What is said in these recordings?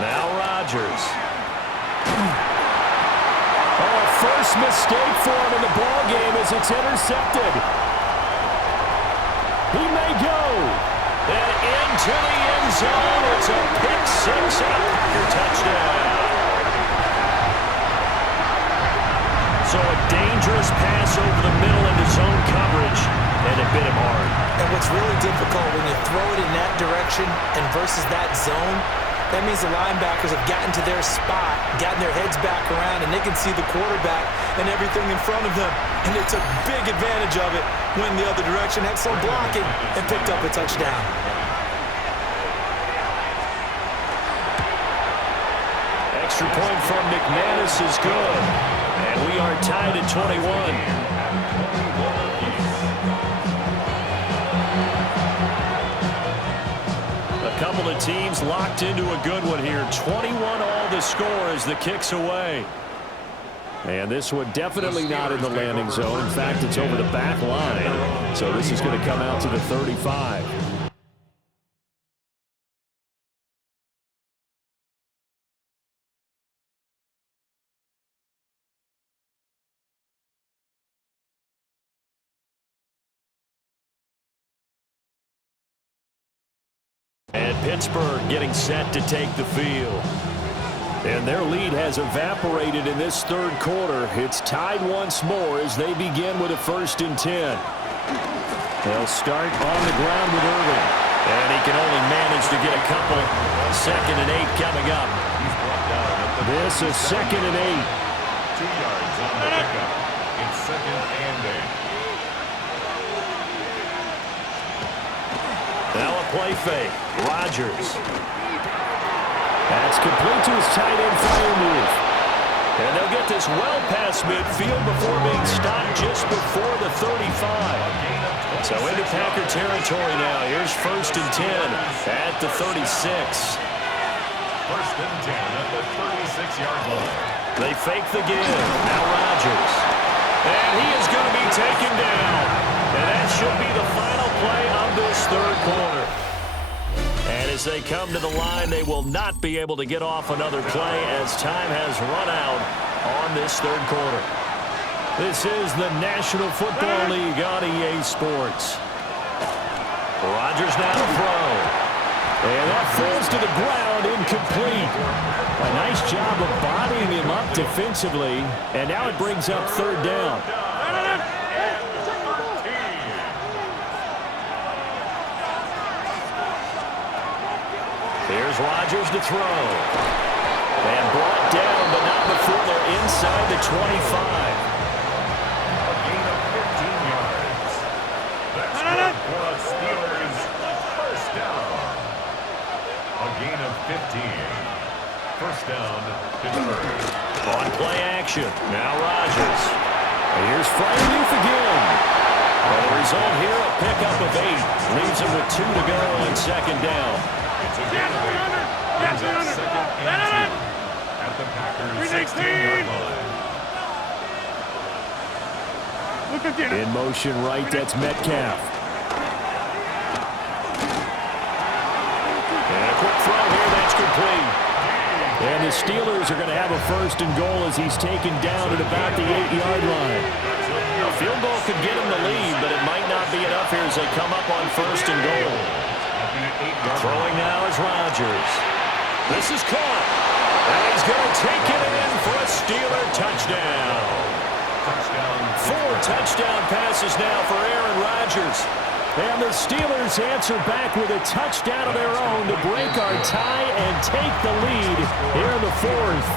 Now Rodgers. Oh, first mistake for him in the ball game as it's intercepted. He may go. And into the end zone. It's a pick six and a Packer touchdown. So a dangerous pass over the middle into zone coverage, and it bit him hard. And what's really difficult when you throw it in that direction and versus that zone, that means the linebackers have gotten to their spot, gotten their heads back around, and they can see the quarterback and everything in front of them. And they took big advantage of it, went the other direction, had some blocking, and picked up a touchdown. Extra point from McManus is good. And we are tied at 21. A couple of teams locked into a good one here. 21 all the score as the kick's away. And this one definitely not in the landing zone. In fact, it's over the back line. So this is going to come out to the 35. And Pittsburgh getting set to take the field. And their lead has evaporated in this third quarter. It's tied once more as they begin with a 1st and 10. They'll start on the ground with Irving. And he can only manage to get a couple. 2nd and 8 coming up. This is 2nd and 8. 2 yards on the pickup. It's 2nd and 8. Now a play fake. Rodgers. That's complete to his tight end fire move. And they'll get this well past midfield before being stopped just before the 35. So into Packer territory now. Here's 1st and 10 at the 36. 1st and 10 at the 36-yard line. They fake the give. Now Rodgers. And he is going to be taken down. And that should be the final play of this third quarter. And as they come to the line, they will not be able to get off another play as time has run out on this third quarter. This is the National Football League on EA Sports. Rodgers now to throw. And that falls to the ground, incomplete. A nice job of bodying him up defensively. And now it brings up 3rd down. Here's Rodgers to throw. And brought down, but not before they're inside the 25. A gain of 15 yards. That's good for the Steelers. 1st down. A gain of 15. 1st down, Pittsburgh. On play action. Now Rodgers. And here's Freiermuth again. Well, the result here, a pickup of 8. Leaves him with 2 to go on 2nd down. It's a gain of 8. Ends up 2nd and 2 at the Packers' 16-yard line. In motion right, that's Metcalf. And a quick throw here, that's complete. And the Steelers are going to have a 1st and goal as he's taken down at about the 8-yard line. A field goal could get him the lead, but it might not be enough here as they come up on 1st and goal. Throwing now is Rodgers. This is caught. And he's going to take it in for a Steeler touchdown. 4 touchdown passes now for Aaron Rodgers. And the Steelers answer back with a touchdown of their own to break our tie and take the lead here in the 4th.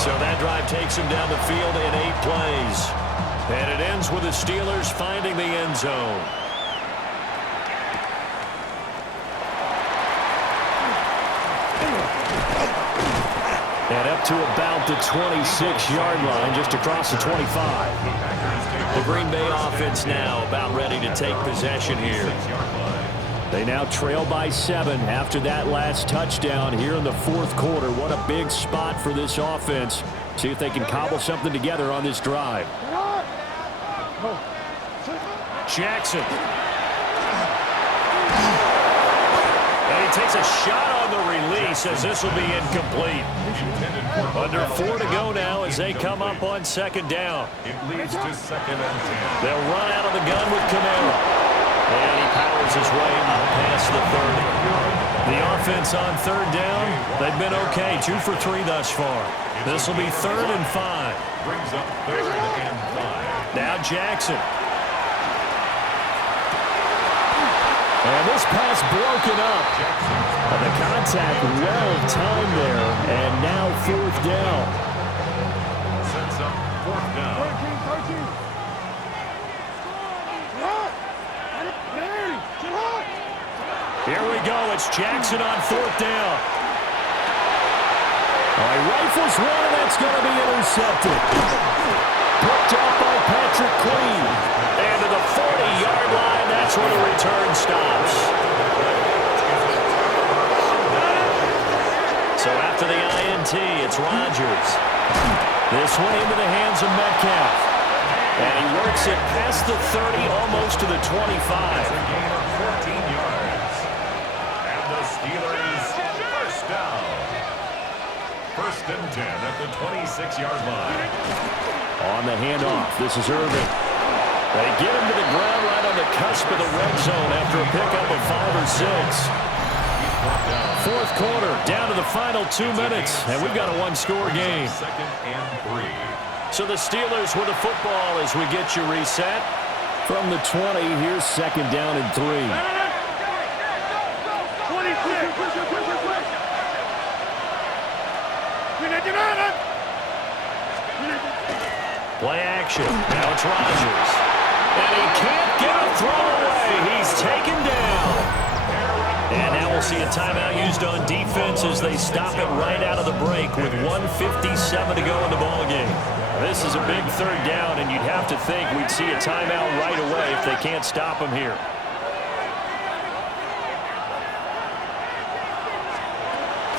So that drive takes him down the field in 8 plays. And it ends with the Steelers finding the end zone. And up to about the 26-yard line, just across the 25. The Green Bay offense now about ready to take possession here. They now trail by 7 after that last touchdown here in the 4th quarter. What a big spot for this offense. See if they can cobble something together on this drive. Jackson. And he takes a shot on the release as this will be incomplete. Under 4 to go now as they come up on second down. It leads to 2nd and 10. They'll run out of the gun with Camara. And he powers his way up past the 30. The offense on third down, they've been okay. 2 for 3 thus far. This will be 3rd and 5. Brings up 3rd and 5. Now Jackson. And this pass broken up. And the contact well timed there. And now 4th down. Sets up 4th down. Here we go. It's Jackson on 4th down. He rifles one, and that's going to be intercepted. Picked up by Patrick Queen. And to the 40-yard line, that's where the return stops. So after the INT, it's Rodgers. This one into the hands of Metcalf. And he works it past the 30, almost to the 25. It's a gain of 14 yards. And the Steelers first down. 1st and 10 at the 26-yard line. On the handoff, this is Irving. They get him to the ground right on the cusp of the red zone after a pickup of 5 or 6. 4th quarter, down to the final 2 minutes, and we've got a one-score game. 2nd and 3. So the Steelers with the football as we get you reset. From the 20, here's 2nd down and 3. Play action. Now it's Rodgers. And he can't get a throw away. He's taken down. And now we'll see a timeout used on defense as they stop it right out of the break with 1:57 to go in the ballgame. This is a big 3rd down, and you'd have to think we'd see a timeout right away if they can't stop him here.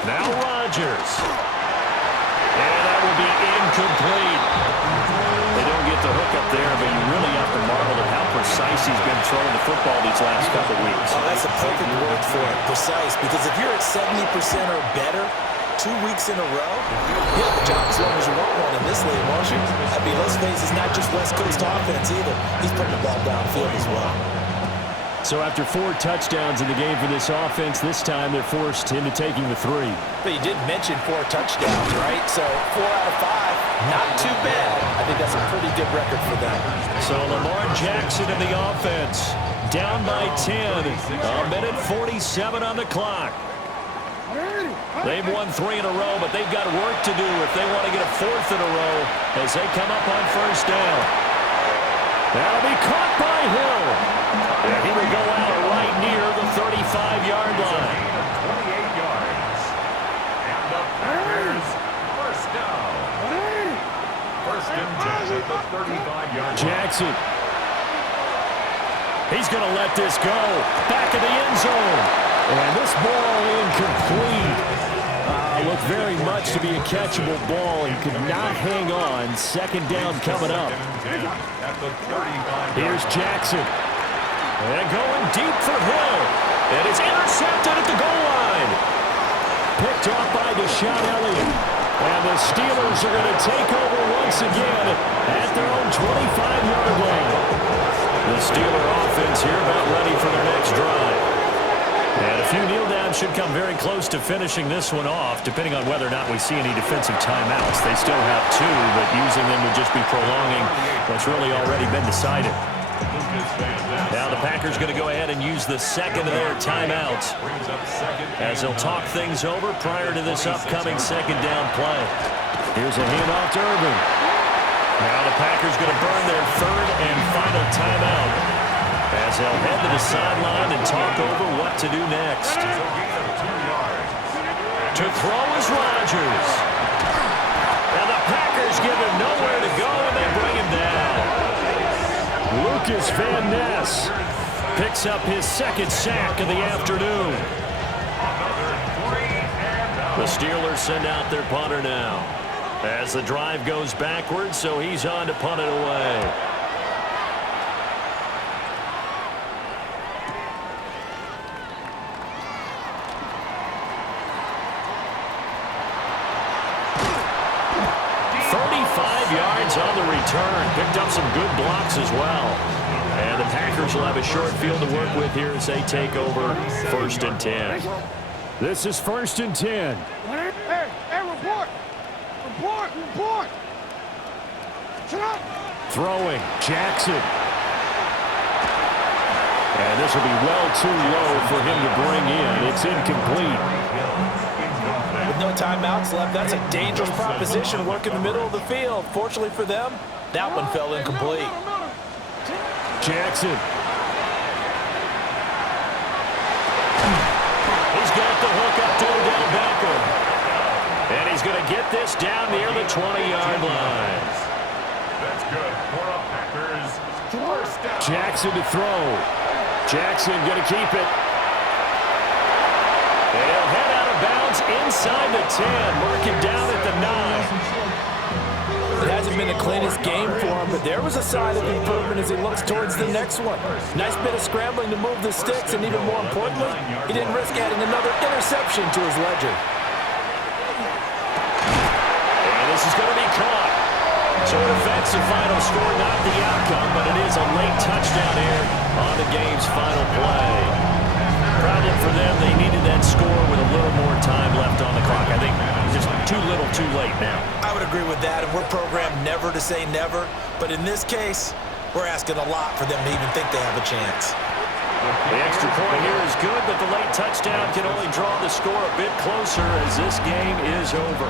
Now Rodgers. And that will be incomplete. They don't get the hook up there, but you really have to marvel at how precise he's been throwing the football these last couple of weeks. Oh, that's a perfect word for it, precise, because if you're at 70% or better 2 weeks in a row, you have a job as long as you want one in this league, won't you? I mean, let's face it, it's not just West Coast offense either. He's putting the ball downfield as well. So after 4 touchdowns in the game for this offense, this time they're forced into taking the 3. But you did mention 4 touchdowns, right? So 4 out of 5, not too bad. I think that's a pretty good record for them. So Lamar Jackson in the offense, down by 10, a minute 47 on the clock. They've won 3 in a row, but they've got work to do if they want to get a 4th in a row as they come up on 1st down. That'll be caught by Hill. And he will go out right near the 35-yard line. 28 yards. And the Packers first down. 1st and 10 at the 35-yard line. Jackson. He's going to let this go. Back of the end zone. And this ball incomplete. Looked very much to be a catchable ball. He could not hang on. 2nd down coming up. Here's Jackson. And going deep for Hill. And it's intercepted at the goal line. Picked off by Deshaun Elliott. And the Steelers are going to take over once again at their own 25-yard line. The Steeler offense here about ready for their next drive. And a few kneel downs should come very close to finishing this one off, depending on whether or not we see any defensive timeouts. They still have 2, but using them would just be prolonging what's really already been decided. Now the Packers going to go ahead and use the 2nd of their timeouts as they'll talk things over prior to this upcoming 2nd down play. Here's a handoff to Irving. Now the Packers going to burn their 3rd and final timeout as they'll head to the sideline and talk over what to do next. To throw is Rodgers. And the Packers give him nowhere to go, and they bring him down. Lucas Van Ness picks up his 2nd sack of the afternoon. The Steelers send out their punter now as the drive goes backwards, so he's on to punt it away. yards on the return. Picked up some good blocks as well. And the Packers will have a short field to work with here as they take over 1st and 10. This is 1st and 10. Hey, report! Report! Shut up! Throwing, Jackson. And this will be well too low for him to bring in. It's incomplete. With no timeouts left, that's a dangerous proposition. Work in the middle of the field. Fortunately for them, that one fell incomplete. Jackson. He's got the hook up to Odell Beckham. And he's going to get this down near the 20-yard line. That's good for a Packers first down. Jackson to throw. Jackson going to keep it. They'll head out of bounds inside the 10, marking down at the 9. It hasn't been the cleanest game for him, but there was a sign of improvement as he looks towards the next one. Nice bit of scrambling to move the sticks, and even more importantly, he didn't risk adding another interception to his ledger. And this is going to be caught. So an offensive final score, not the outcome, but it is a late touchdown here on the game's final play. Problem for them, they needed that score with a little more time left on the clock. I think just too little, too late now. I would agree with that, and we're programmed never to say never. But in this case, we're asking a lot for them to even think they have a chance. The extra point here is good, but the late touchdown can only draw the score a bit closer as this game is over.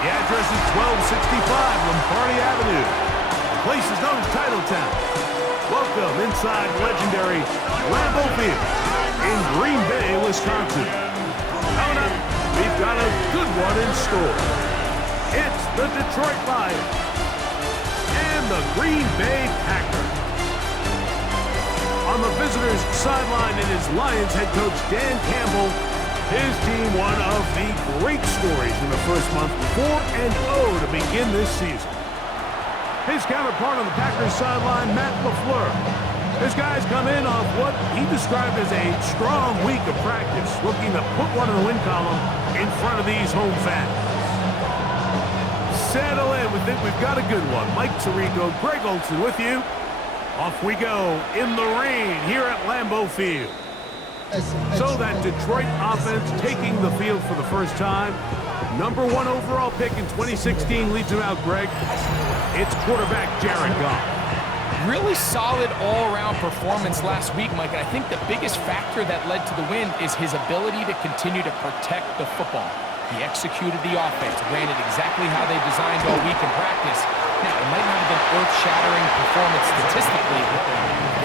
The address is 1265 Lombardi Avenue. The place is known as Titletown. Welcome inside legendary Lambeau Field in Green Bay, Wisconsin. Coming up, we've got a good one in store. It's the Detroit Lions and the Green Bay Packers. On the visitors' sideline is Lions head coach Dan Campbell. His team, one of the great stories in the first month, 4-0 to begin this season. His counterpart on the Packers sideline, Matt LaFleur. His guys come in off what he described as a strong week of practice, looking to put one in the win column in front of these home fans. Settle in. We think we've got a good one. Mike Tirico, Greg Olsen with you. Off we go in the rain here at Lambeau Field. So that Detroit offense taking the field for the first time. Number 1 overall pick in 2016 leads him out, Greg. It's quarterback Jared Goff. Really solid all-around performance last week, Mike. And I think the biggest factor that led to the win is his ability to continue to protect the football. He executed the offense, ran it exactly how they designed all week in practice. Now, it might not have been earth-shattering performance statistically.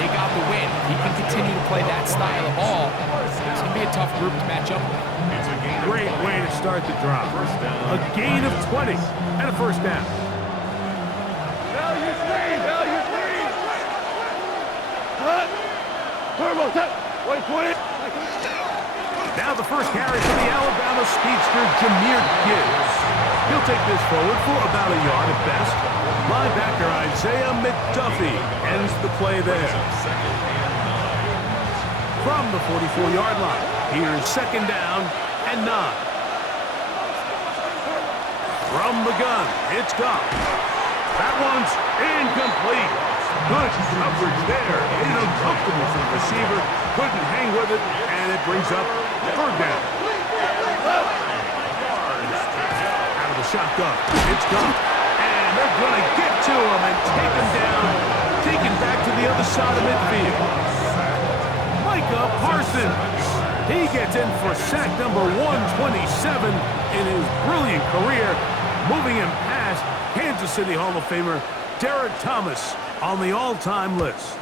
They got the win. He can continue to play that style of ball. It's going to be a tough group to match up with. Great way to start the drive. A gain of 20 and a first down. Value three. Cut. Turbo, cut. 20. Now the first carry for the Alabama speedster, Jahmyr Gibbs. He'll take this forward for about a yard at best. Linebacker Isaiah McDuffie ends the play there. From the 44-yard line, here's second down and 9. From the gun, it's Goff. That one's incomplete. Good coverage there. Made it uncomfortable for the receiver. Couldn't hang with it, and it brings up third down. Out of the shotgun, it's Goff. And they're going to get to him and take him down. Taken back to the other side of midfield. Micah Parsons. He gets in for sack number 127 in his brilliant career, moving him past Kansas City Hall of Famer Derek Thomas on the all-time list.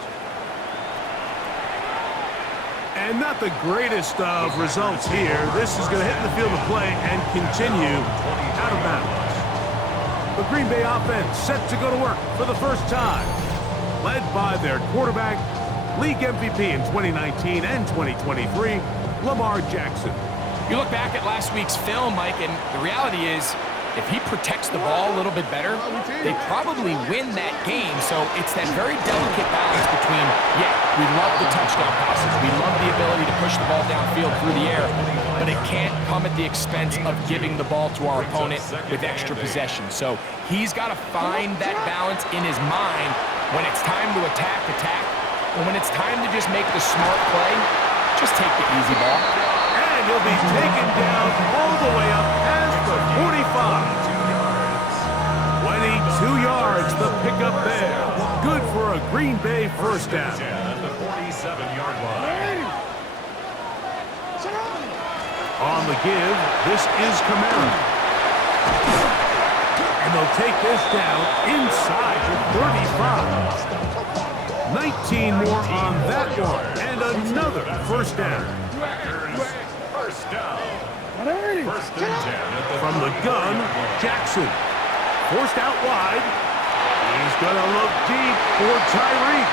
And not the greatest of results here. This is going to hit the field of play and continue out of bounds. The Green Bay offense set to go to work for the first time, led by their quarterback, league MVP in 2019 and 2023, Lamar Jackson. You look back at last week's film, Mike, and the reality is, if he protects the ball a little bit better, they probably win that game. So it's that very delicate balance between, yeah, we love the touchdown passes. We love the ability to push the ball downfield through the air, but it can't come at the expense of giving the ball to our opponent with extra possession. So he's got to find that balance in his mind when it's time to attack, and when it's time to just make the smart play, just take the easy ball. And he'll be taken down all the way up past the 45. 22 yards, the pickup there. Good for a Green Bay first down. At the 47-yard line. On the give, this is Kamara. And they'll take this down inside the 35. 19 more on that one, and another first down. First down. First and 10 at the From the gun, Jackson. Forced out wide. He's going to look deep for Tyreek,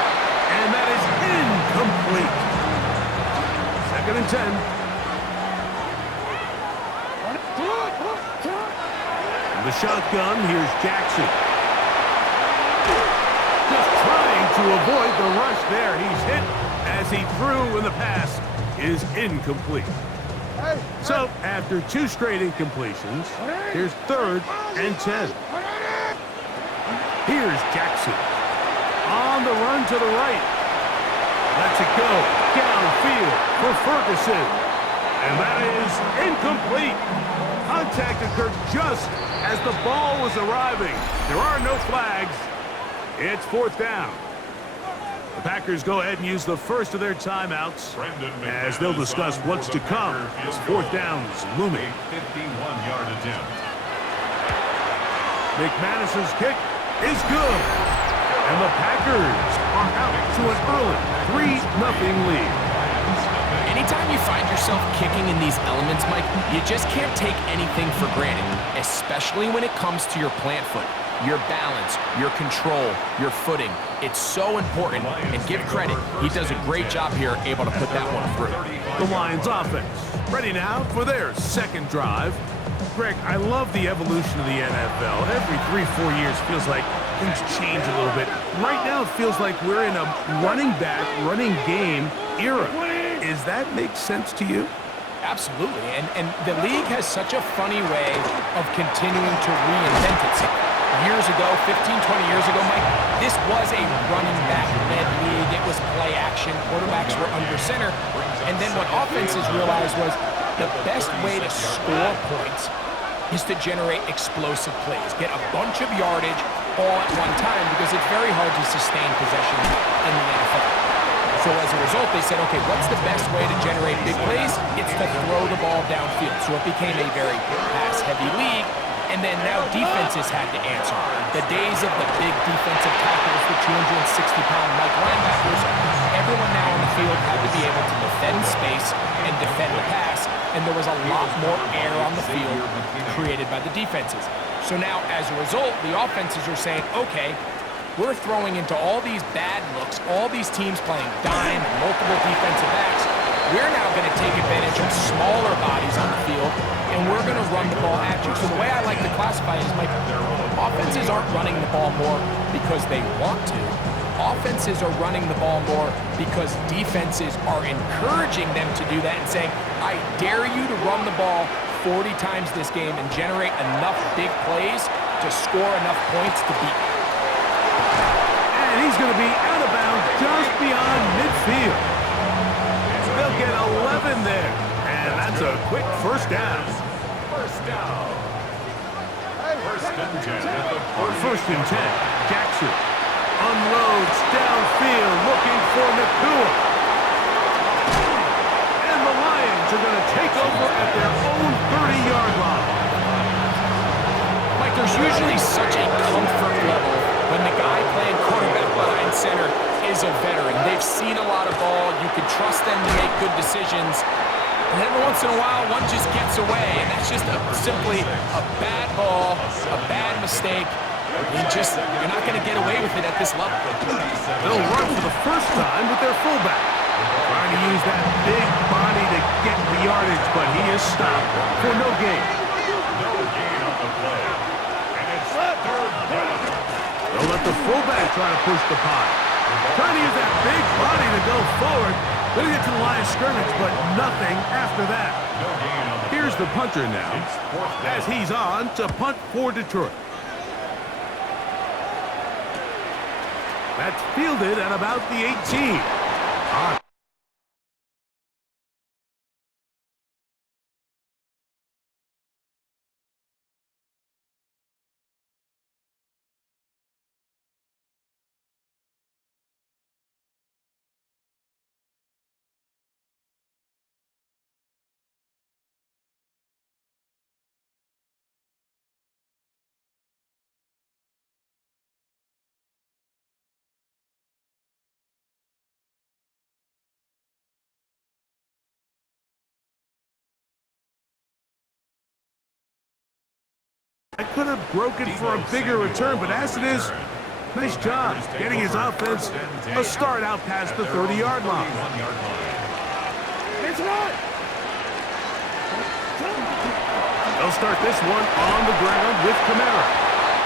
and that is incomplete. Second and 10. From the shotgun, here's Jackson. Just trying to avoid the rush there. He's hit as he threw, and the pass is incomplete. So, after 2 straight incompletions, here's third and 10. Here's Jackson. On the run to the right. Lets it go downfield for Ferguson. And that is incomplete. Contact occurred just as the ball was arriving. There are no flags. It's fourth down. The Packers go ahead and use the first of their timeouts as they'll discuss what's to come as fourth downs looming. 51-yard attempt. McManus's kick is good. And the Packers are out to an early 3-0 lead. Anytime you find yourself kicking in these elements, Mike, you just can't take anything for granted, especially when it comes to your plant foot. Your balance, your control, your footing. It's so important, and give credit. He does a great job here, able to put that one through. The Lions offense ready now for their second drive. Greg, I love the evolution of the NFL. Every 3-4 years feels like things change a little bit. Right now it feels like we're in a running back, running game era. Does that make sense to you? Absolutely, and the league has such a funny way of continuing to reinvent itself. Years ago, 15, 20 years ago, Mike, this was a running back-led league. It was play action. Quarterbacks were under center. And then what offenses realized was the best way to score points is to generate explosive plays. Get a bunch of yardage all at one time because it's very hard to sustain possession in the NFL. So as a result, they said, okay, what's the best way to generate big plays? It's to throw the ball downfield. So it became a very pass-heavy league. And then now defenses had to answer. The days of the big defensive tackles, the 260-pound Mike linebackers, everyone now on the field had to be able to defend space and defend the pass. And there was a lot more air on the field created by the defenses. So now, as a result, the offenses are saying, okay, we're throwing into all these bad looks, all these teams playing dime, multiple defensive backs. We're now going to take advantage of smaller bodies on the field, and we're going to run the ball at you. So the way I like to classify it is, Mike, offenses aren't running the ball more because they want to. Offenses are running the ball more because defenses are encouraging them to do that and saying, I dare you to run the ball 40 times this game and generate enough big plays to score enough points to beat you. And he's going to be out of bounds just beyond midfield. They'll get 11 there. And that's a quick first down. First down. First and 10. On first and 10, Jackson unloads downfield looking for Nakua. And the Lions are going to take over at their own 30-yard line. Mike, there's usually such a comfort level when the guy playing quarterback behind center is a veteran. They've seen a lot of ball. You can trust them to make good decisions. And every once in a while, one just gets away. And that's just simply a bad ball, a bad mistake. You're not going to get away with it at this level. They'll run for the first time with their fullback. Trying to use that big body to get the yardage, but he is stopped for no gain. No gain on the play. And it's third down. They'll let the fullback try to push the pile. Trying to use that big body to go forward. Gonna get to the line of scrimmage, but nothing after that. No gain on the Here's play. the punter now, It's fourth down. as he's on to punt for Detroit. That's fielded at about the 18. I could have broken for a bigger return, but as it is, nice job getting his offense a start out past the 30-yard line. They'll start this one on the ground with Kamara.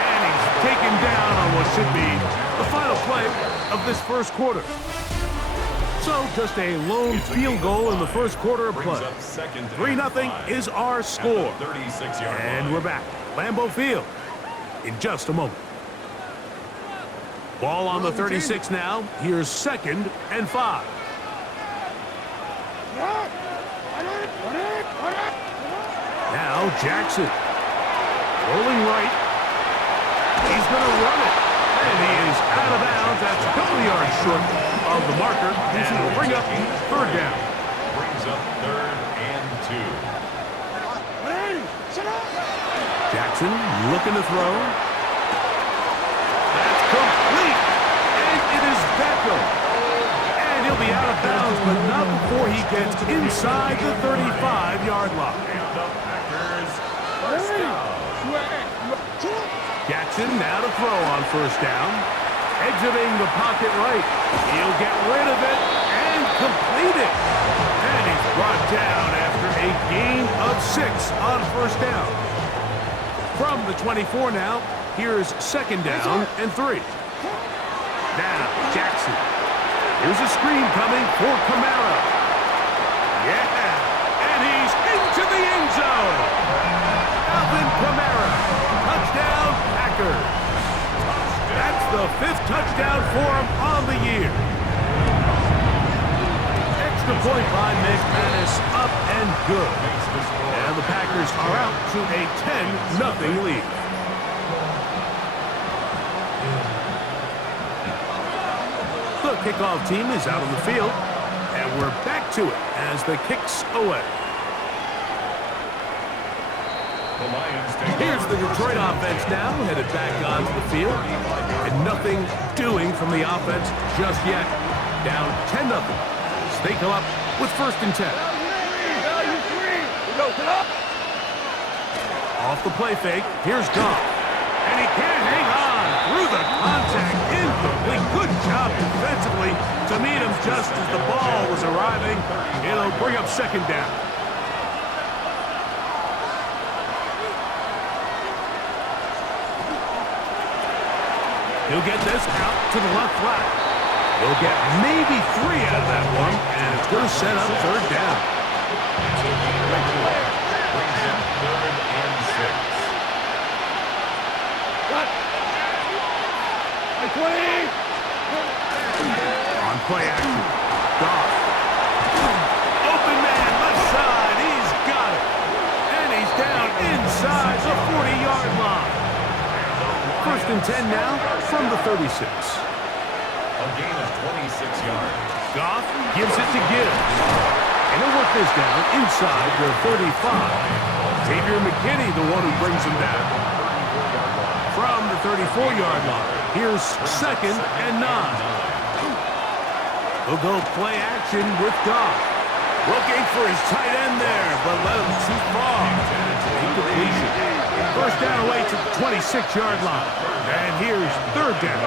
And he's taken down on what should be the final play of this first quarter. So just a lone field goal in the first quarter of play. 3-0 is our score. And we're back. Lambeau Field in just a moment. Ball on the 36 now. Here's 2nd and 5. Now Jackson. Rolling right. He's going to run it. And he is out of bounds. That's a couple of yards short of the marker. And will bring up 3rd down. Brings up 3rd and 2. Jackson looking to throw. That's complete. And it is Beckham. And he'll be out of bounds, but not before he gets inside the 35-yard line. And the Packers first down. Jackson now to throw on 1st down. Exiting the pocket right. He'll get rid of it and complete it. And he's brought down after a gain of 6 on 1st down. From the 24 now, here's 2nd down and 3. Now, Jackson. Here's a screen coming for Kamara. Yeah, and he's into the end zone. Alvin Kamara, touchdown Packers. That's the 5th touchdown for him on the year. Extra point by McManus, up and good. And the Packers are out to a 10-0 lead. The kickoff team is out on the field, and we're back to it as the kick's away. Here's the Detroit offense now, headed back onto the field, and nothing doing from the offense just yet. Down 10-0. They come up with 1st and 10. Off the play fake, here's Goff. And he can't hang on through the contact. Incomplete. Good job defensively to meet him just as the ball was arriving. It'll bring up 2nd down. He'll get this out to the left flat. He'll get maybe 3 out of that one, and it's going to set up 3rd down. Brings him 3rd and 6. On play action, Goff. Open man, left side, he's got it. And he's down inside the 40-yard line. 1st and 10 now from the 36. A gain of 26 yards. Goff gives it to Gibbs. And he'll work this down inside the 35. Xavier McKinney, the one who brings him down. From the 34-yard line, here's 2nd and 9. He'll go play action with Goff. Looking for his tight end there, but let him too far. Incompletion. 1st down away to the 26-yard line. And here's 3rd down.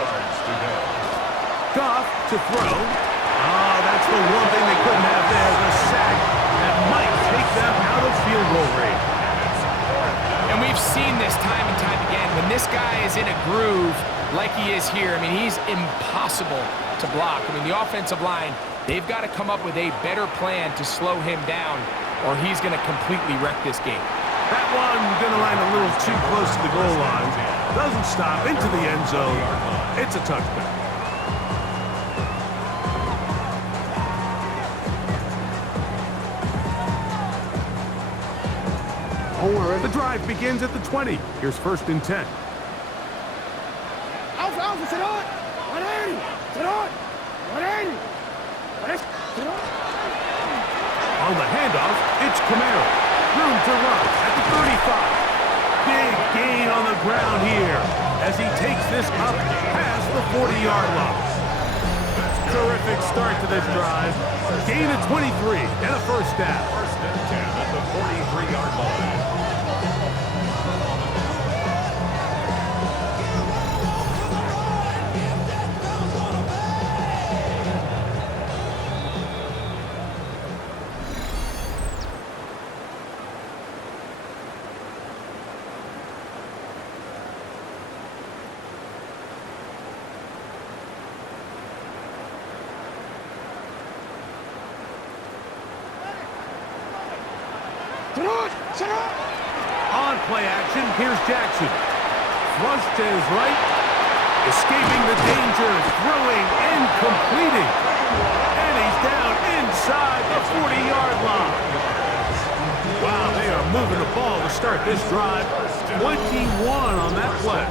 Goff to throw. Oh, that's the one thing they couldn't have there, the sack that might take them out of field goal range. And we've seen this time and time again. When this guy is in a groove like he is here, I mean, he's impossible to block. I mean, the offensive line, they've got to come up with a better plan to slow him down, or he's going to completely wreck this game. That one going to land a little too close to the goal line. Doesn't stop into the end zone. It's a touchback. The drive begins at the 20. Here's 1st and 10. Alpha, sit on! 180! Sit on! 180! On the handoff, it's Camaro. Room to run at the 35. Big gain on the ground here as he takes this up past the 40-yard line. Terrific start to this drive. Gain of 23 and a 1st down. 1st and 10 at the 43-yard line. On play action, here's Jackson. Flush to his right. Escaping the danger, throwing and completing. And he's down inside the 40-yard line. Wow, they are moving the ball to start this drive. 21 on that play.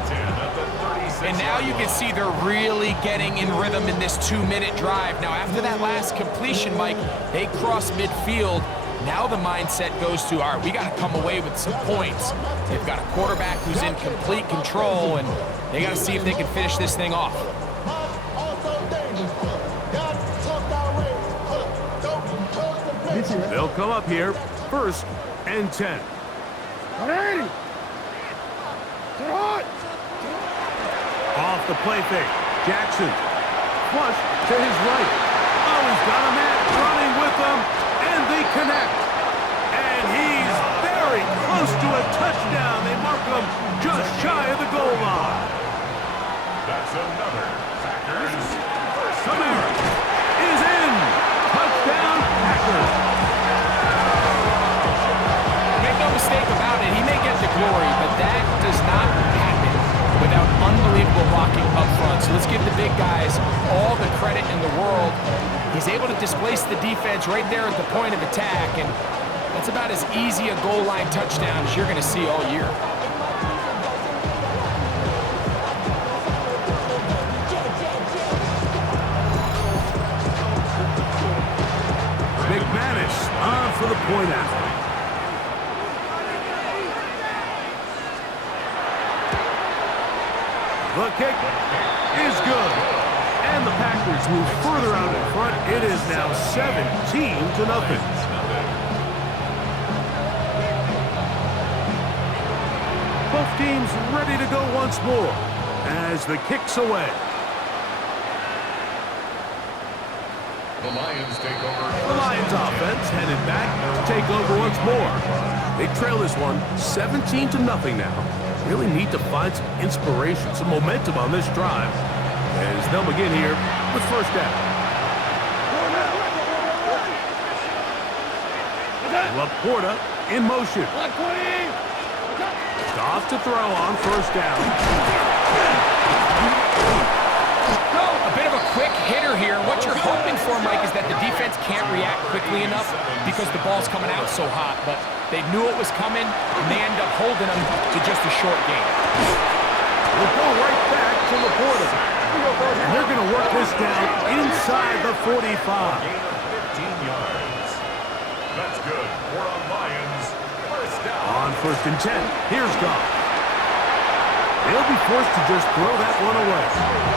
And now you can see they're really getting in rhythm in this 2-minute drive. Now, after that last completion, Mike, they cross midfield. Now the mindset goes to, all right, we got to come away with some points. They've got a quarterback who's in complete control, and they got to see if they can finish this thing off. They'll come up here, 1st and 10. 180! Sit on! Off the play fake, Jackson. Flush to his right. Oh, he's got a man running with him, and they connect. And he's very close to a touchdown. They mark him just shy of the goal line. That's another Packers first. Camara is in. Touchdown, Packers. Make no mistake about it, he may get the glory, but that does not happen without unbelievable blocking up front. So let's give the big guys all the credit in the world. He's able to displace the defense right there at the point of attack, and that's about as easy a goal line touchdown as you're going to see all year. On for the point after. The kick is good. And the Packers move further out in front. It is now 17-0. Both teams ready to go once more as the kick's away. The Lions take over. The Lions offense headed back to take over once more. They trail this one 17-0 now. Really need to find some inspiration, some momentum on this drive as they'll begin here with first down. Laporta in motion. Goff to throw on first down. A bit of a quick hitter here. What you're hoping for, Mike, is that the defense can't react quickly enough because the ball's coming out so hot. But they knew it was coming, and they end up holding them to just a short game. We'll go right back to Laporta. And they're going to work this down inside the 45. Gain of 15 yards. That's good for a Lions first down. On first and 10, here's Goff. They'll be forced to just throw that one away.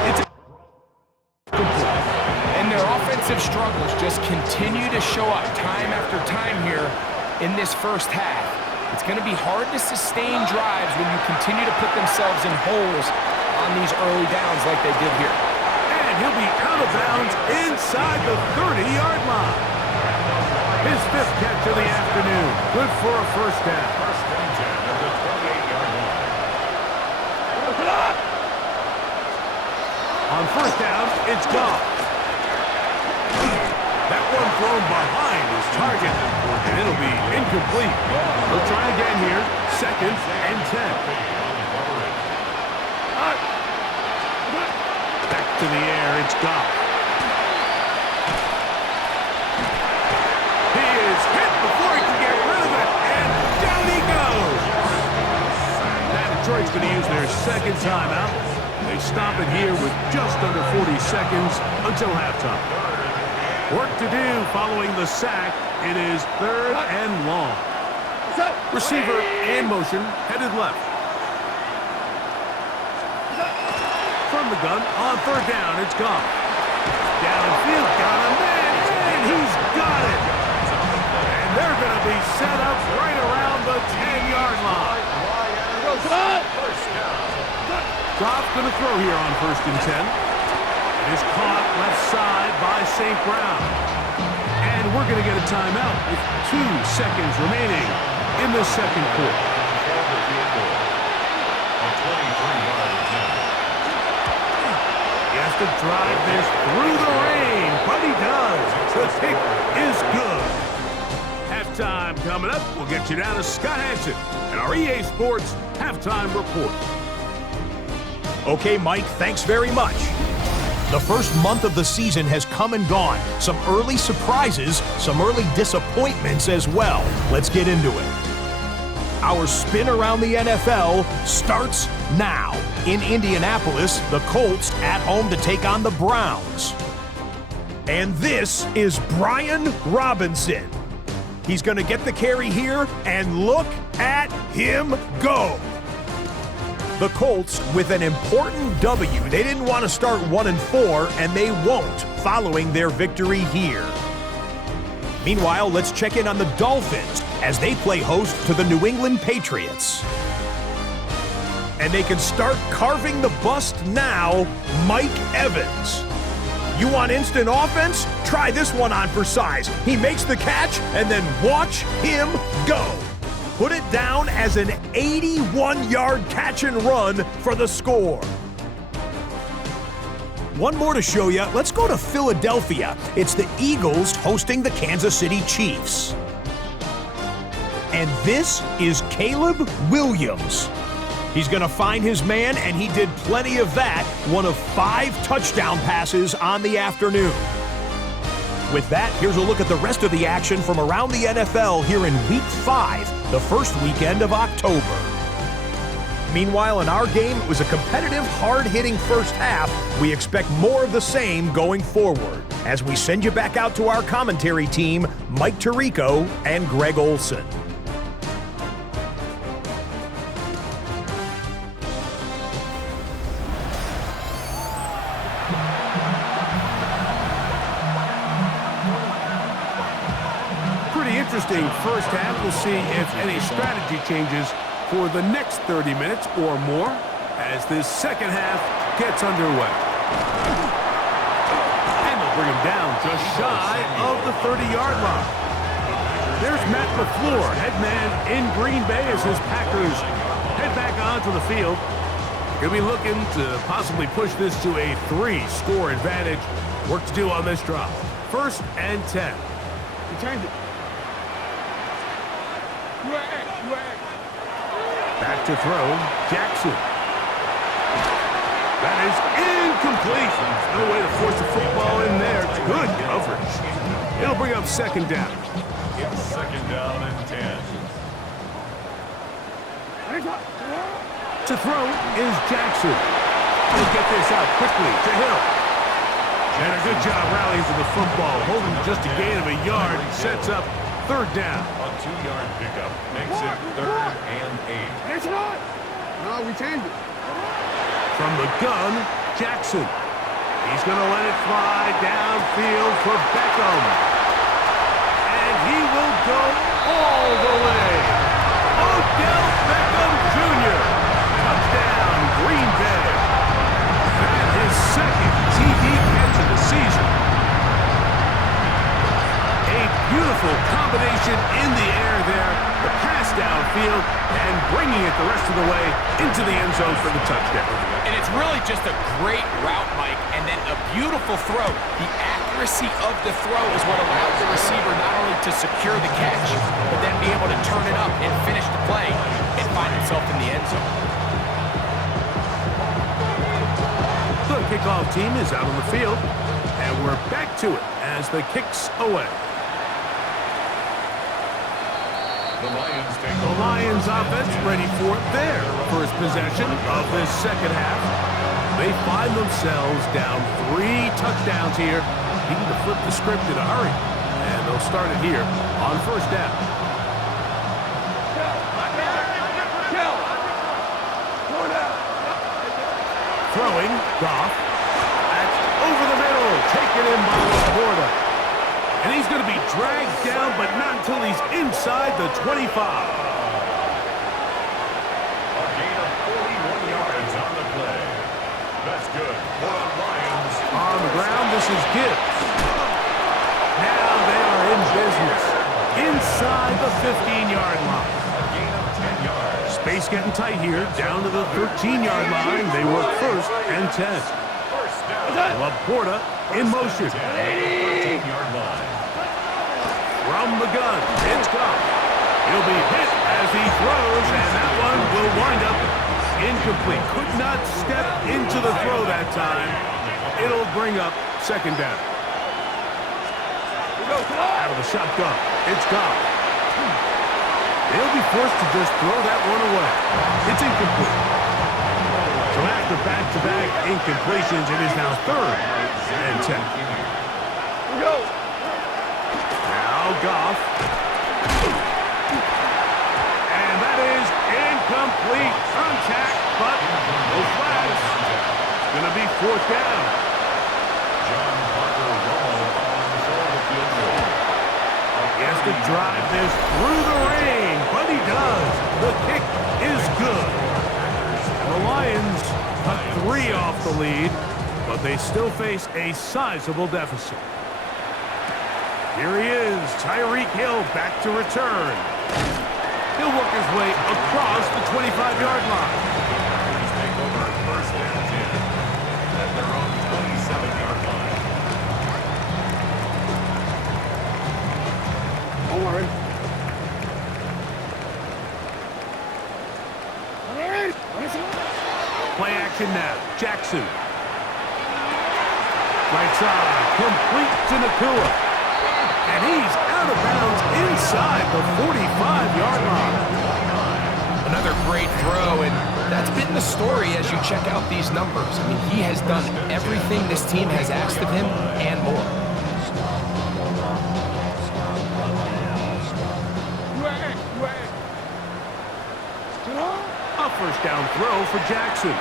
It's and their offensive struggles just continue to show up time after time here in this first half. It's going to be hard to sustain drives when you continue to put themselves in holes on these early downs like they did here. And he'll be out of bounds inside the 30-yard line. His fifth catch of the afternoon. Good for a first down. First and 10 at the 28-yard line. On first down, it's Goff. That one thrown behind his target, and it'll be incomplete. We'll try again here. Second and 10. Back to the air, it's Goff. He is hit before he can get rid of it, and down he goes. Now Detroit's going to use their second timeout. They stop it here with just under 40 seconds until halftime. Work to do following the sack. It is third and long. Receiver in motion, headed left. From the gun, on third down, it's Goff. Downfield, got a man, and he's got it. And they're going to be set up right around the 10-yard line. Goff going to throw here on first and 10. It is caught left side by St. Brown. And we're going to get a timeout with 2 seconds remaining in the second quarter. He has to drive this through the rain, but he does. The kick is good. Halftime coming up. We'll get you down to Scott Hansen and our EA Sports Halftime Report. Okay, Mike, thanks very much. The first month of the season has come and gone. Some early surprises, some early disappointments as well. Let's get into it. Our spin around the NFL starts now. In Indianapolis, the Colts at home to take on the Browns. And this is Brian Robinson. He's going to get the carry here, and look at him go. The Colts with an important W. They didn't want to start 1-4, and they won't following their victory here. Meanwhile, let's check in on the Dolphins as they play host to the New England Patriots. And they can start carving the bust now, Mike Evans. You want instant offense? Try this one on for size. He makes the catch, and then watch him go. Put it down as an 81-yard catch and run for the score. One more to show you. Let's go to Philadelphia. It's the Eagles hosting the Kansas City Chiefs. And this is Caleb Williams. He's going to find his man, and he did plenty of that. One of 5 touchdown passes on the afternoon. With that, here's a look at the rest of the action from around the NFL here in Week 5, the first weekend of October. Meanwhile, in our game, it was a competitive, hard-hitting first half. We expect more of the same going forward. As we send you back out to our commentary team, Mike Tirico and Greg Olson. Interesting first half. We'll see if any strategy changes for the next 30 minutes or more as this second half gets underway. And they'll bring him down just shy of the 30-yard line. There's Matt LaFleur, head man in Green Bay as his Packers head back onto the field. Going to be looking to possibly push this to a 3-score advantage. Work to do on this drive. 1st and 10. Return it. Back to throw, Jackson. That is incomplete. No way to force the football in there. Good coverage. It'll bring up 2nd down. It's 2nd down and 10. To throw is Jackson. He'll get this out quickly to Hill. And a good job rallying to the football. Holding just a gain of a yard. Sets up 3rd down. A 2-yard pickup makes it 3rd and 8. It's not. No, we changed it. From the gun, Jackson. He's going to let it fly downfield for Beckham. And he will go all the way. Odell Beckham Jr. Touchdown, Green Bay. And his 2nd TD catch of the season. A beautiful combination in the air there. The pass downfield and bringing it the rest of the way into the end zone for the touchdown. And it's really just a great route, Mike, and then a beautiful throw. The accuracy of the throw is what allows the receiver not only to secure the catch, but then be able to turn it up and finish the play and find himself in the end zone. The kickoff team is out on the field, and we're back to it as the kick's away. The Lions offense ready for their first possession of this second half. They find themselves down 3 touchdowns here. Needing to flip the script in a hurry. And they'll start it here on 1st down. Throwing, Goff. That's over the middle. Taken in by Laporta. And he's going to be dragged down, but not until he's inside the 25. A gain of 41 yards on the play. That's good for the Lions. On the ground, this is Gibbs. Now they are in business. Inside the 15-yard line. A gain of 10 yards. Space getting tight here. Down to the 13-yard line. They work 1st and 10. 1st down. Laporta in motion. 13-yard line. From the gun, it's Goff. He'll be hit as he throws, and that one will wind up incomplete. Could not step into the throw that time. It'll bring up 2nd down. Out of the shotgun, it's Goff. He'll be forced to just throw that one away. It's incomplete. So after back-to-back incompletions, it is now 3rd and 10. Now Goff. And that is incomplete. Contact, but no flags. It's going to be 4th down. John Parker Romo on the field goal. He has to drive this through the rain, but he does. The kick is good. The Lions cut 3 off the lead, but they still face a sizable deficit. Here he is, Tyreek Hill back to return. He'll work his way across the 25-yard line. Take over 1st and 10 at their own 27-yard line. Don't worry. All right. action now. Jackson. Right side, complete to Nakua. And he's out of bounds inside the 45-yard line. Another great throw, and that's been the story as you check out these numbers. I mean, he has done everything this team has asked of him and more. A first down throw for Jackson.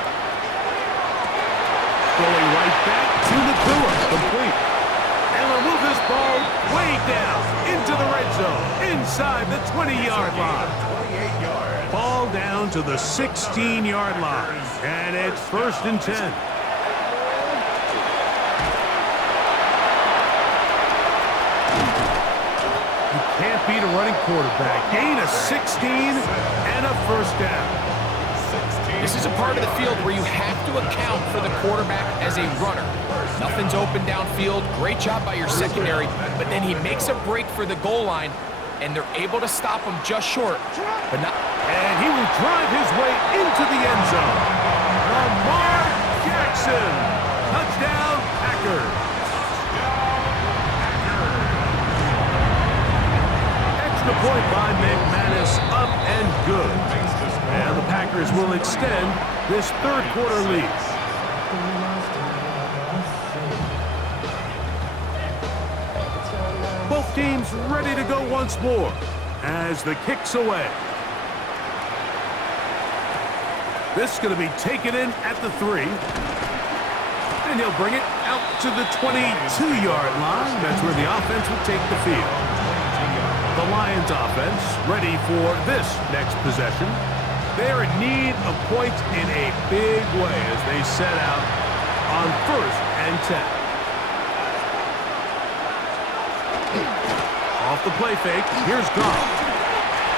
Going right back to Nakua, complete. And they'll move this ball way down into the red zone, inside the 20-yard line. Ball down to the 16-yard line, and it's 1st and 10. You can't beat a running quarterback. Gain of 16 and a first down. This is a part of the field where you have to account for the quarterback as a runner. Nothing's open downfield. Great job by your secondary, but then he makes a break for the goal line, and they're able to stop him just short, but not. And he will drive his way into the end zone. Lamar Jackson. Touchdown, Packers. Extra point by McManus, up and good. And the Packers will extend this third quarter lead. Both teams ready to go once more as the kick's away. This is going to be taken in at the 3. And he'll bring it out to the 22-yard line. That's where the offense will take the field. The Lions offense ready for this next possession. They're in need of points in a big way as they set out on 1st and 10. Off the play fake, here's Goff.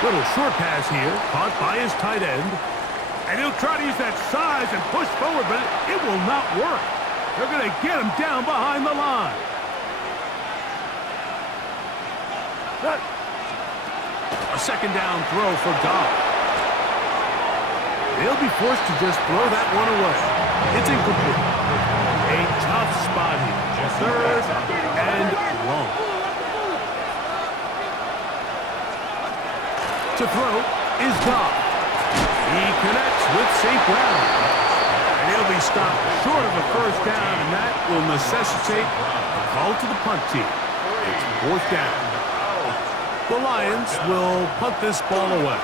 Little short pass here, caught by his tight end. And he'll try to use that size and push forward, but it will not work. They're going to get him down behind the line. A second down throw for Goff. They'll be forced to just throw that one away. It's incomplete. A tough spot here. 3rd and long. To throw is Goff. He connects with St. Brown. And he'll be stopped short of a first down, and that will necessitate a call to the punt team. It's 4th down. The Lions will punt this ball away.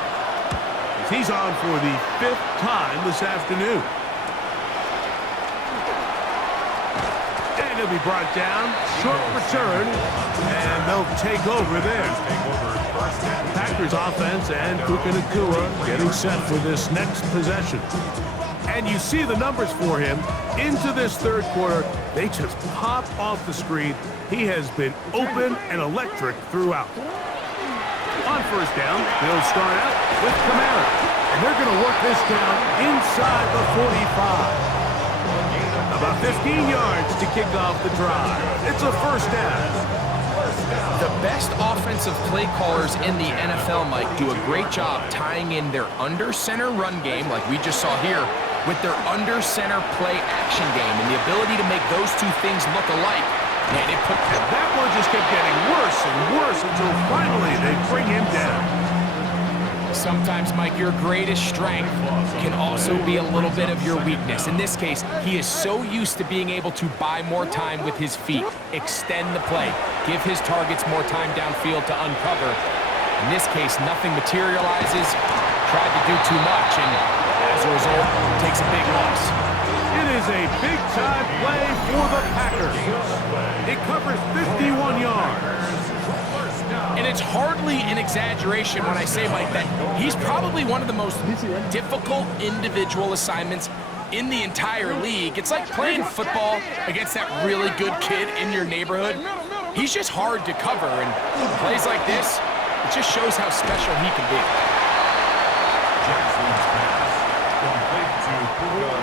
He's on for the 5th time this afternoon. And he'll be brought down. Short return. And they'll take over there. Packers offense and Nakua getting set for this next possession. And you see the numbers for him into this third quarter. They just pop off the screen. He has been open and electric throughout. On first down, they'll start out with Kamara. And they're going to work this down inside the 45. About 15 yards to kick off the drive. It's a first down. The best offensive play callers in the NFL, Mike, do a great job tying in their under-center run game, like we just saw here, with their under-center play action game. And the ability to make those two things look alike. Man, that one just kept getting worse and worse until finally they bring him down. Sometimes, Mike, your greatest strength can also be a little bit of your weakness. In this case, he is so used to being able to buy more time with his feet, extend the play, give his targets more time downfield to uncover. In this case, nothing materializes, tried to do too much, and as a result, takes a big loss. It is a big-time play for the Packers. It covers 51 yards. And it's hardly an exaggeration when I say, Mike, that he's probably one of the most difficult individual assignments in the entire league. It's like playing football against that really good kid in your neighborhood. He's just hard to cover, and plays like this, it just shows how special he can be. Jackson's pass, complete to Nakua.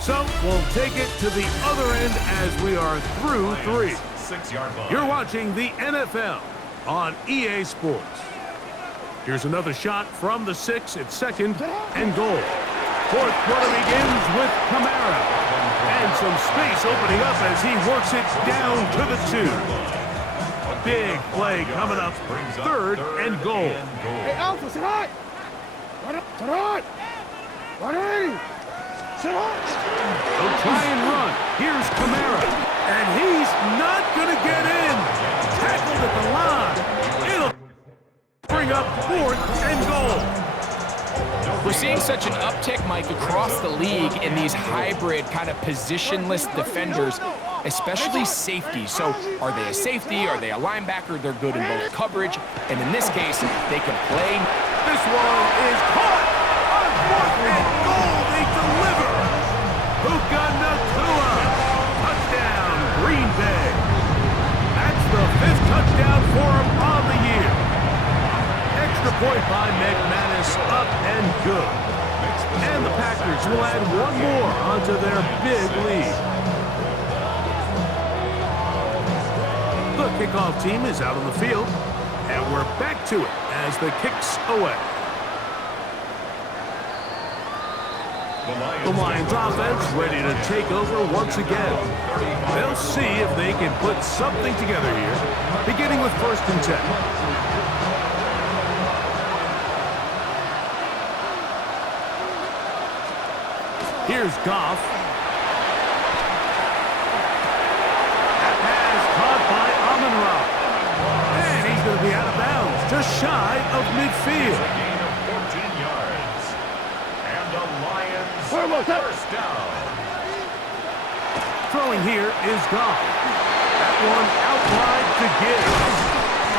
So we'll take it to the other end as we are through 3. 6-yard line. You're watching the NFL on EA Sports. Here's another shot from the 6 at 2nd and goal. Fourth quarter begins with Kamara. And some space opening up as he works it down to the 2. Big play coming up. Third and goal. Hey, Alpha, sit hot! Sit hot! 180! Sit hot! They'll try and run. Here's Kamara. And he's not going to get in. Tackled at the line. It'll bring up fourth and goal. We're seeing such an uptick, Mike, across the league in these hybrid kind of positionless defenders, especially safety. So are they a safety? Are they a linebacker? They're good in both coverage. And in this case, they can play. This one is caught. On fourth and goal, they deliver. Puka Nacua. Touchdown, Green Bay. That's the 5th touchdown for him on the year. Extra point by McManus, up and good. And the Packers will add one more onto their big lead. The kickoff team is out on the field, and we're back to it as the kick's away. The Lions offense ready to take over once again. They'll see if they can put something together here, beginning with 1st and 10. Here's Goff. That pass caught by Amon-Ra. And he's going to be out of bounds, just shy of midfield. A gain of 14 yards. And the Lions first down. Throwing here is Goff. That one out wide to Gibbs.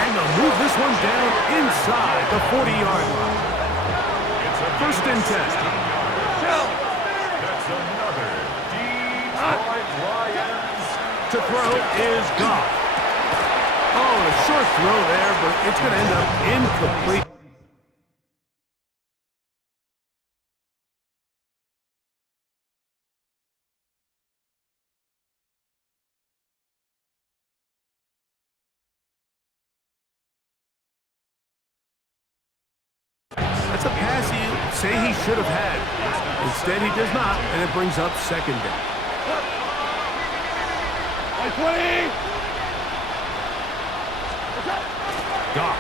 And they'll move this one down inside the 40-yard line. It's a 1st and 10. Another Detroit Lions. To throw is Goff. Oh, a short throw there, but it's going to end up incomplete. That's a pass you say he should have had. Instead, he does not, and it brings up 2nd down. 20! Goff.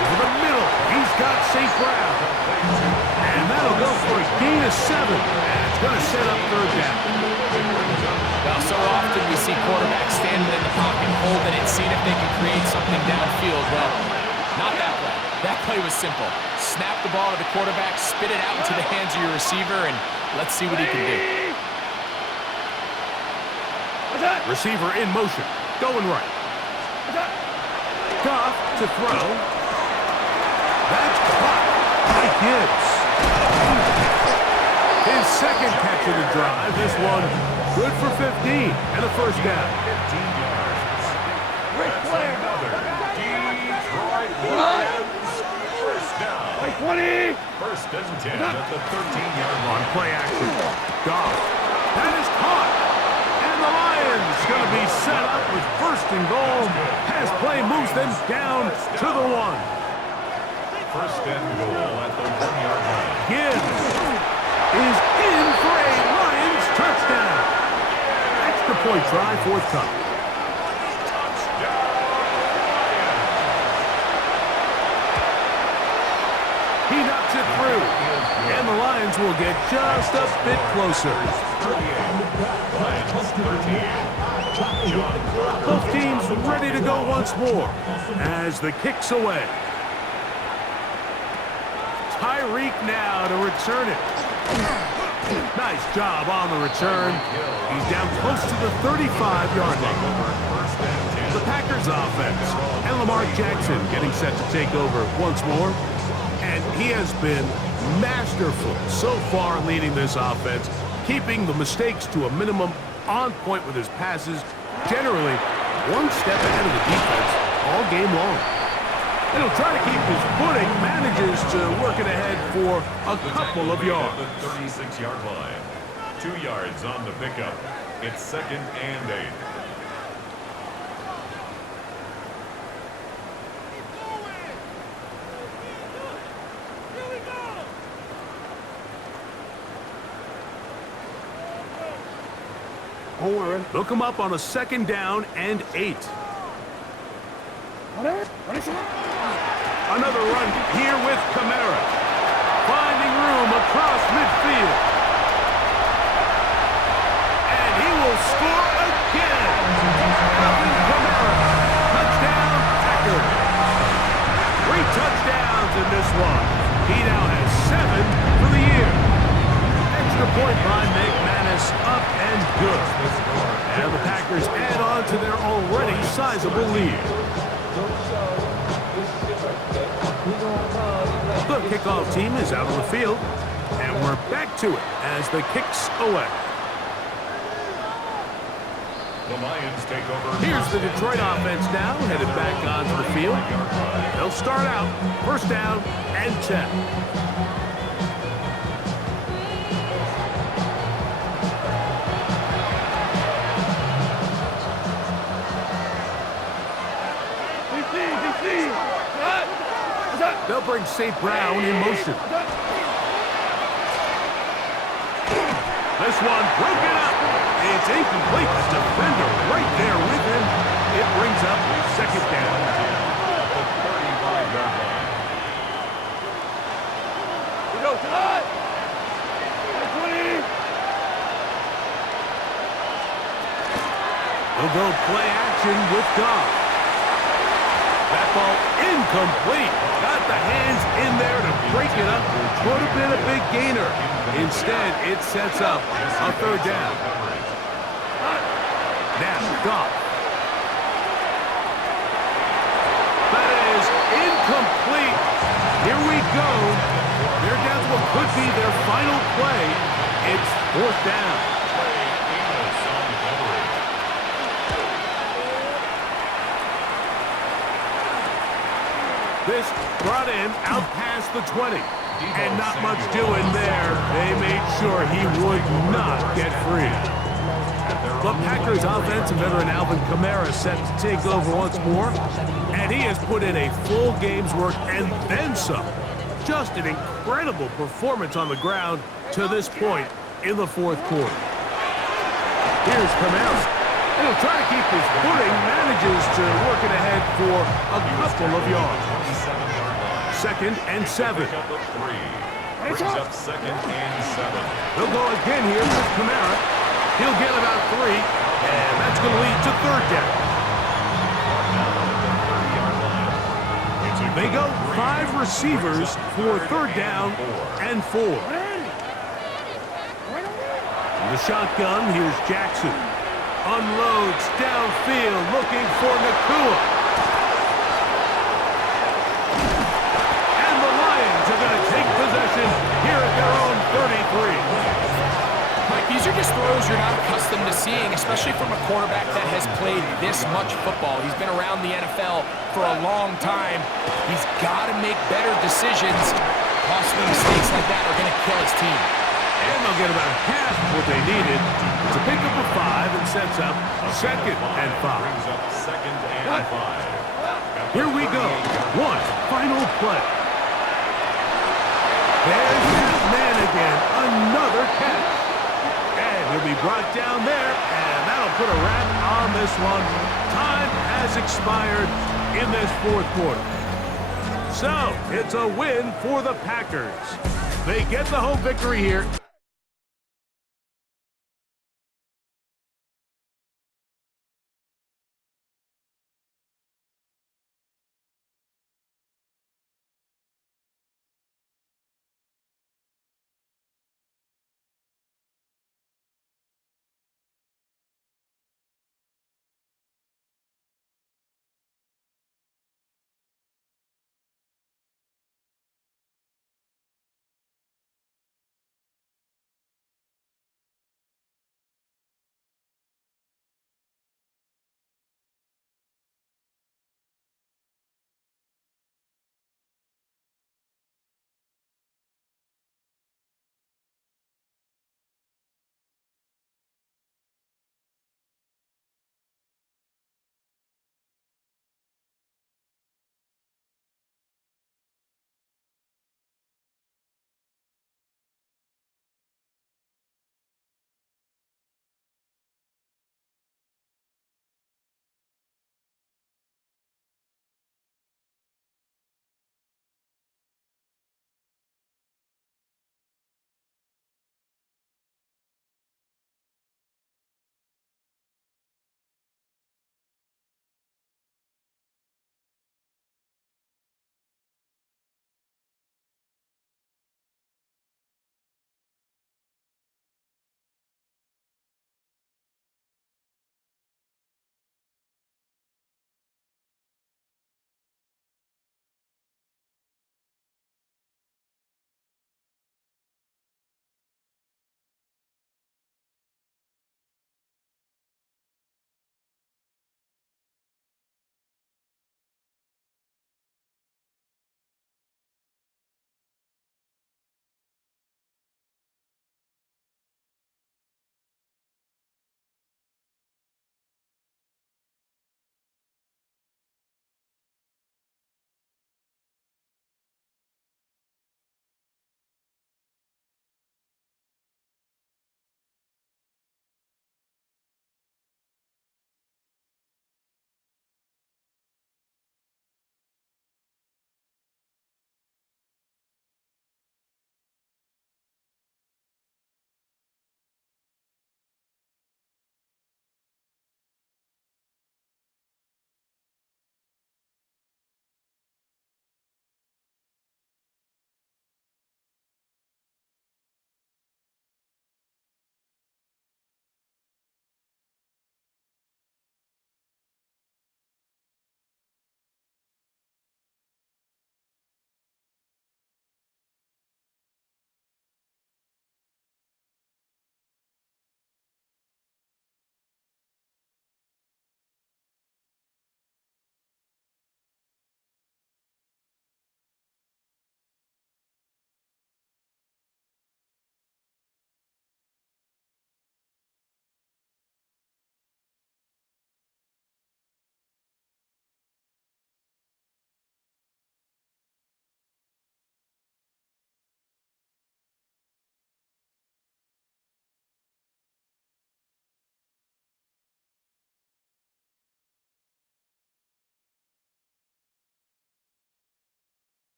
Over the middle. He's got St. Brown. And that'll go for a gain of 7. And it's going to set up 3rd down. Well, so often we see quarterbacks standing in the pocket, holding it, seeing if they can create something downfield. Well, not that play. That play was simple. Snap the ball to the quarterback, spit it out into the hands of your receiver, and let's see what he can do. Receiver in motion. Going right. Goff to throw. That's caught by Gibbs. His 2nd catch of the drive. This one good for 15 and a 1st down. 15 yards. Another Detroit Lions first down. 20! 1st and 10 at the 13-yard line. On play action. Goff. That is caught. And the Lions going to be set up with 1st and goal as play moves them down to the 1. 1st and goal at the 1-yard line. Gibbs is in for a Lions touchdown. Extra point try, 4th time. He knocks it through, and the Lions will get just a bit closer. Both teams ready to go once more as the kick's away. Tyreek now to return it. Nice job on the return. He's down close to the 35-yard line. The Packers offense and Lamar Jackson getting set to take over once more. And he has been masterful so far leading this offense, keeping the mistakes to a minimum, on point with his passes, generally one step ahead of the defense all game long. And he'll try to keep his footing, manages to work it ahead for a couple of yards. The 36-yard line. 2 yards on the pickup. It's 2nd and 8. Don't worry. They'll come up on a 2nd down and 8. Another run here with Kamara. Finding room across midfield. And he will score again. Alvin Kamara. Touchdown, Packers. 3 touchdowns in this one. He now has 7 for the year. Extra point by McManus, up and good. And the Packers add on to their already sizable lead. The kickoff team is out on the field, and we're back to it as the kicks away. The Lions take over. Here's the Detroit offense now, headed back onto the field. They'll start out 1st down and 10. They'll bring St. Brown in motion. This one broken up. It's incomplete. The defender right there with him. It brings up 2nd down. The 35-yard line. They'll go play action with Goff. That ball incomplete. Got the hands in there to break it up. Could have been a big gainer. Instead, it sets up a 3rd down. Now, Goff. That is incomplete. Here we go. They're down to what could be their final play. It's 4th down. This brought in out past the 20. And not much doing there. They made sure he would not get free. The Packers offensive veteran Alvin Kamara set to take over once more. And he has put in a full game's work and then some. Just an incredible performance on the ground to this point in the 4th quarter. Here's Kamara. He'll try to keep his footing, manages to work it ahead for a couple of yards. 2nd and 7. Brings up 2nd and 7. They'll go again here with Kamara. He'll get about 3, and that's going to lead to 3rd down. They go 5 receivers for 3rd down and 4. In the shotgun, here's Jackson. Unloads downfield, looking for Nakua. And the Lions are going to take possession here at their own 33. Mike, these are just throws you're not accustomed to seeing, especially from a quarterback that has played this much football. He's been around the NFL for a long time. He's got to make better decisions. Costly mistakes like that are going to kill his team. And they'll get about half what they needed to pick up a 5 and sets up 2nd and 5. Brings up 2nd and 5. Here we go. One final play. There's that man again. Another catch. And he'll be brought down there, and that'll put a wrap on this one. Time has expired in this 4th quarter. So, it's a win for the Packers. They get the home victory here